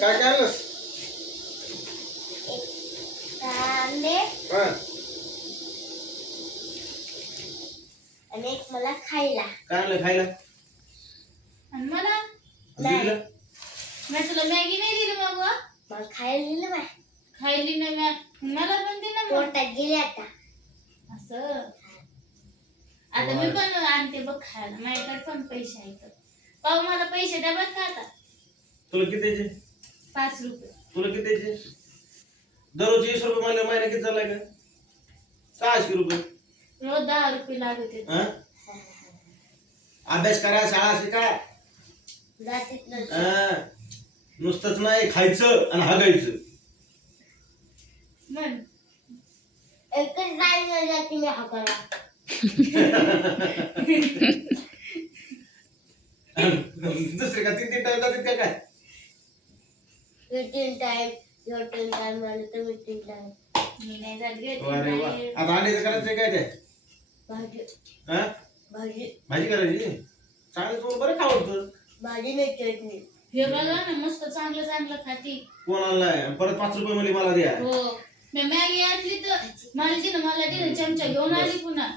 काय काय आणलंस? कांदे हा आणि एक मला खायला. काय आणलं खायला? आणि मला दिलं? मी तुला मॅगी नाही दिली मग व? मला खायला दिलं बाय. खायली नाही मला पण दे ना मग. पोटात गेले आता. असं आता मी पण आणते बघ खायला. माझ्याकडे पण पैसे आहेत. पाहू मला पैसे द्या बरं का आता. तुला किती द्यायचे? 5 रुपये. तुला किती द्यायचे? दररोज 20 रुपये मला महिना किती झालाय का? 600 रुपये. रोज 10 रुपये लागत आहेत. हा? अभ्यास करा, शाळा शिका. जातीत नसतं. हा. नुसतंच नाही खायचं आणि हागायचं. म्हण एकच जायचं जाती मी हाकाला. दुसरे का 3 टाइम जातात का काय? 3 टाइम, 4 टाइम आलं तर मी 3 टाइम. मी नाही जात गे. अरे वा. आता आणायचं करायचं काय ते? भाजी हा? भाजी भाजी करायची? चांगलं तुम्हाला बरं खावतं. भाजी नाही चटणी. हे बघा ना मस्त चांगलं चांगलं खाती. कोण आणलाय? परत 5 रुपये मध्ये मला द्या. हो मी मॅगी आणली तर मला दे ना चमचा घेऊन आली पुन्हा.